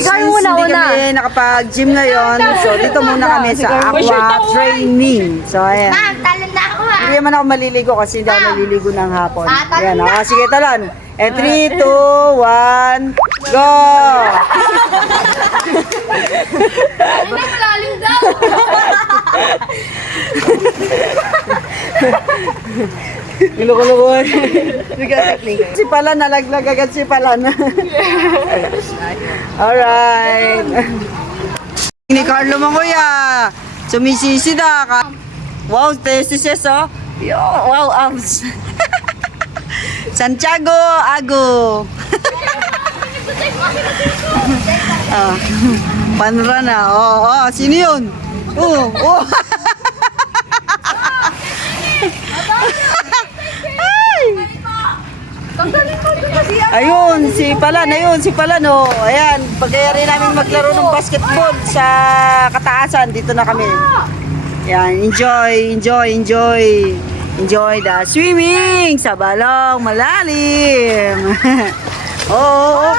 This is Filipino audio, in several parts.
since muna, hindi kami nakapag-gym ngayon, so dito muna kami sa aqua training. So, ayan. Ma'am, talon na ako ah. Hindi naman ako maliligo kasi hindi ako naliligo ng hapon. Ayan, sige, talon. 3, 2, 1, go! Ay, malalim daw. Gulukulukuhan. Si Palan, nalaglag agad si Palan. Alright. Ni Carlo mo kuya. Sumisisi na ka. Wow, testis oh. Yo, wow, abs. Santiago, Ago. Ah, panra na. Oh, sino yun? Oh. Ayun, si Palan, oh. Ayan, pagkayari namin maglaro ng basketball sa Kataasan, dito na kami. Ayan, enjoy the swimming sa balong malalim. Oo,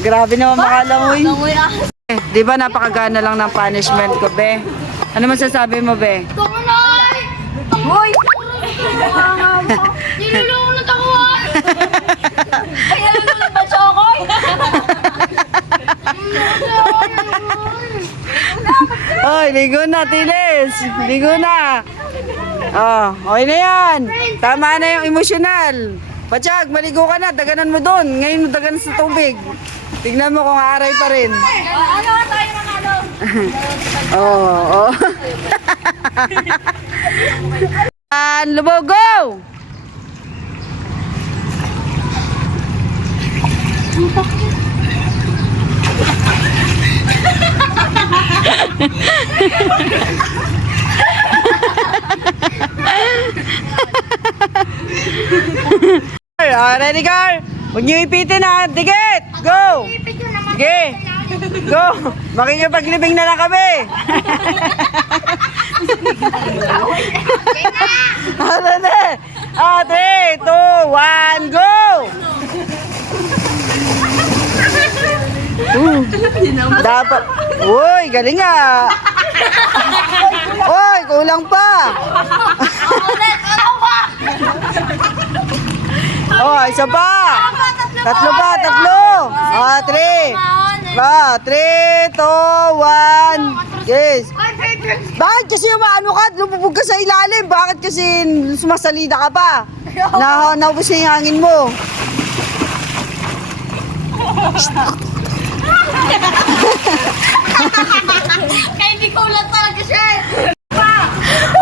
grabe naman makalangoy. Di ba napakagana lang ng punishment ko, be? Ano masasabi mo, be? Tumunay! Hoy! Nilulunod ako ah! Kaya nilulunod ba Chokoy? Oy, ligo na, Tiles. Ligo na. Oh, okay na yan. Tama na yung emosyonal. Pachag, maligo ka na. Daganan mo doon. Ngayon mo daganan sa tubig. Tignan mo kung aaray pa rin. Ano tayo ng ano? Oo. Lubog, go! Ready, girl? Huwag niyo ipitin ha. Dikit! Go! Sige! Go! Makikipaglibing na lang kami! Ano na? 3, 2, 1, go! Dapat. Uy, galing nga! Uy, kulang pa! Oh, isa pa! Tatlo pa, tatlo! 3, 2, 1, yes! Bakit kasi umaano ka? Lumubog ka sa ilalim. Bakit kasi sumasalida ka pa? Naubos na yung hangin mo. Kaya hindi ko ulat talaga siya.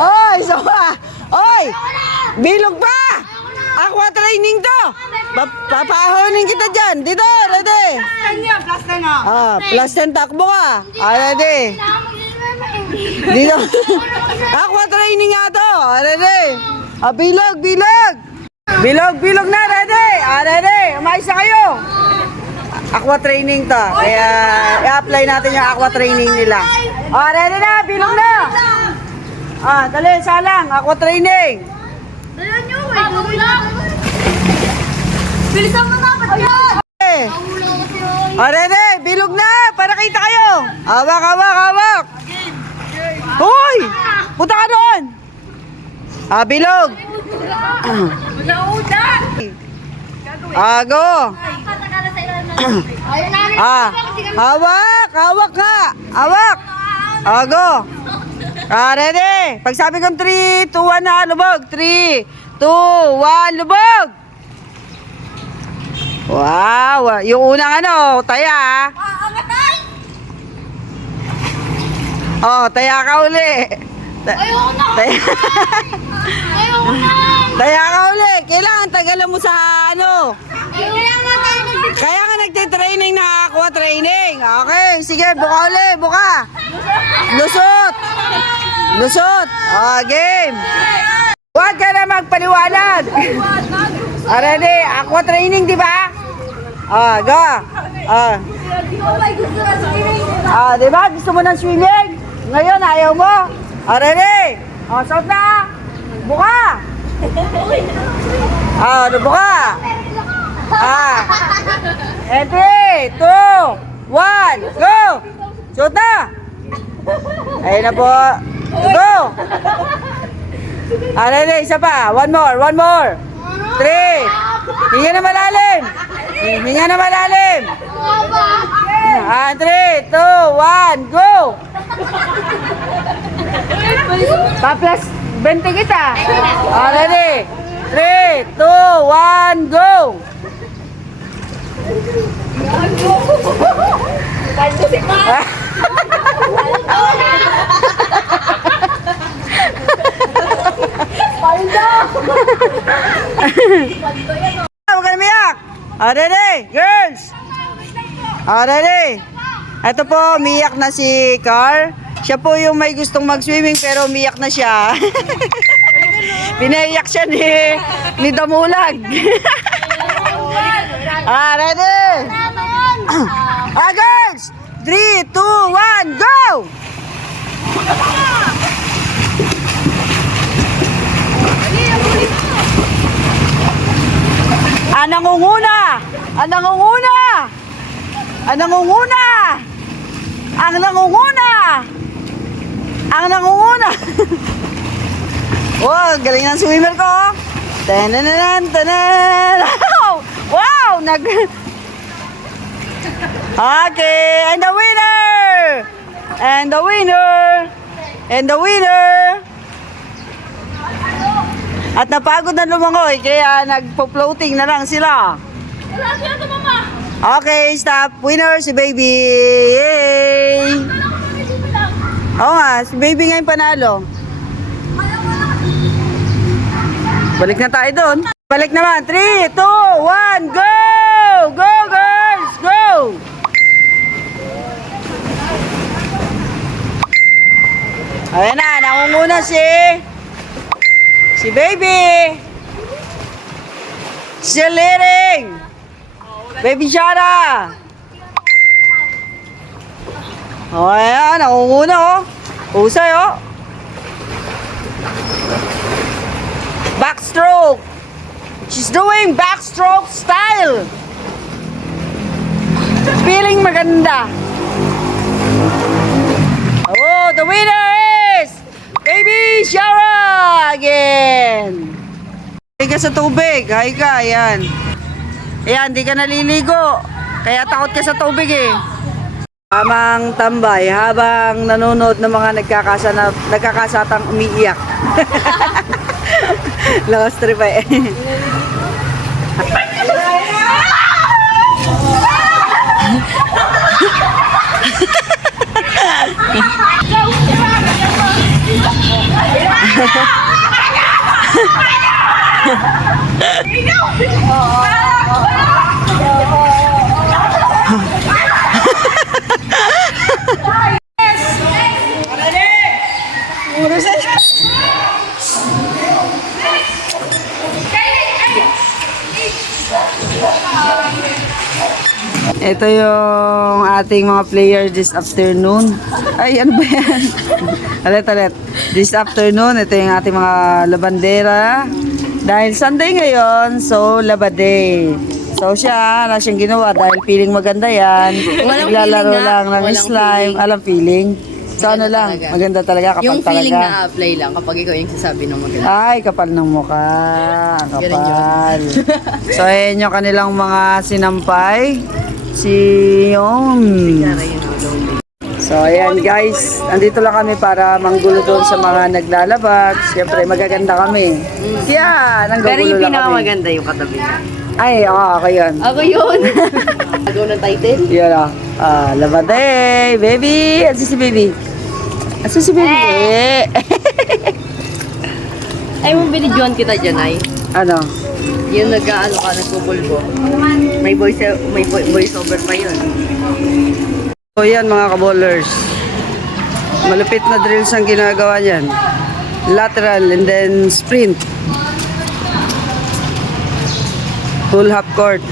Oy, isa pa! Oy! Bilog pa! Aqua training to! Papahonin kita dyan. Dito, ready? Plus 10 takbo ka. Ready? Dito. Aqua training nga to. Ready? Bilog. Bilog na, ready? Ready? Umayos na kayo. Aqua training to. Kaya i-apply natin yung aqua training nila. Ready na? Bilog na. Dali, salang. Aqua training. Dayan nyo, may lang. Bilisan mo na, ba't yan? Mahula kasi yun. Ready? Bilog na. Para kita kayo. Hawak. Hoy! Punta ka doon. Bilog. Naudan! Go. Ayun na. Hawak ka. Hawak. Go. Ready? Pag sabi kong 3, 2, 1 na, lubog. 3, 2, 1, lubog. Wow. Yung unang taya. Taya ka uli. Ayoko na. Ayoko na. Taya ka uli. Kailangan tagalan mo sa Kailangan na tayo Kaya nga nagtitraining na aqua training. Okay, sige, buka uli, buka. Lusot. Game. Huwag ka na magpaliwanag. Ready, aqua training, di ba? Go. Di ba? Gusto mo ng swimming? Ngayon, ayaw mo? Ready? Suot na. Buka. Buka. 3, 2, 1. 1, go! Shoot na! Ayun na po. Go! Ready, isa pa. One more. 3. Hinga na malalim. Hinga na malalim. 3, 2, 1, go! Pa-plus 20 kita. Ready? 3, 2, 1, go! Huwag ka na miyak. Ready? Girls! Ready? Ito po, umiyak na si Carl. Siya po yung may gustong mag-swimming pero umiyak na siya. Pinaiyak siya ni Damulag. Ready? Girls! 3, 2, 1, go! Nangunguna! Nangunguna! Nangunguna! Ang nangunguna! Ang nangunguna! Wow, galing ng swimmer ko! Tananan, tanan! Wow! Okay, and the winner! And the winner! And the winner! At napagod na lumangoy, kaya nagpo-floating na lang sila. Okay, stop. Winner si Baby. Yay! Oo nga, si Baby nga yung panalo. Balik na tayo doon. Balik naman. 3, 2, 1, go! Go, girls! Go! Ayan na, nangunguna si Baby. Still leading. Baby Shara. Ayan, nangunguna oh. Usay oh. Backstroke. She's doing backstroke style. Feeling maganda. Oh, the winner is Baby Shara again. Hay ka sa tubig. Hay ka, ayan. Ayan, di ka naliligo. Kaya takot ka sa tubig eh. Tamang tambay habang nanonood ng mga nagkakasatang umiiyak. Lakas trip eh. Ito yung ating mga players this afternoon. Ay, ano ba yan? Alit. This afternoon, ito yung ating mga labandera. Dahil Sunday ngayon, so Labaday. So siya, wala siyang ginawa dahil feeling maganda yan. Naglalaro lang ng slime. Alam feeling. So ano lang, maganda talaga kapag yung feeling talaga. na-apply lang kapag ikaw yung sasabi ng maganda. Ay, kapal ng mukha. Kapal. So ayan yung kanilang mga sinampay. So ayan guys, andito lang kami para manggulo doon sa mga naglalabag. Siyempre magaganda kami. Kaya Pero nanggugulo yung lang kami. pinakamaganda yung katabi niya. Ay, ako yun. Ako yun! Agaw ng title? Yun o. Labaday, baby. Asan si baby? Asan si baby? Ay, mo binidyoan kita dyan ay. Ano? Yung nag-ano ka, nagpupulbo. May voice over pa yun. So yan mga kabowlers. Malupit na drills ang ginagawa niyan. Lateral and then sprint. Full half court.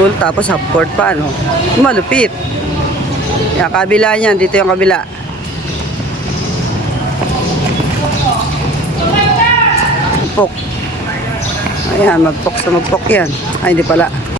Full tapos half court pa, no? Malupit. Yung kabila niyan, dito yung kabila. Magpok. Ayan, magpok sa magpok yan. Ay, hindi pala.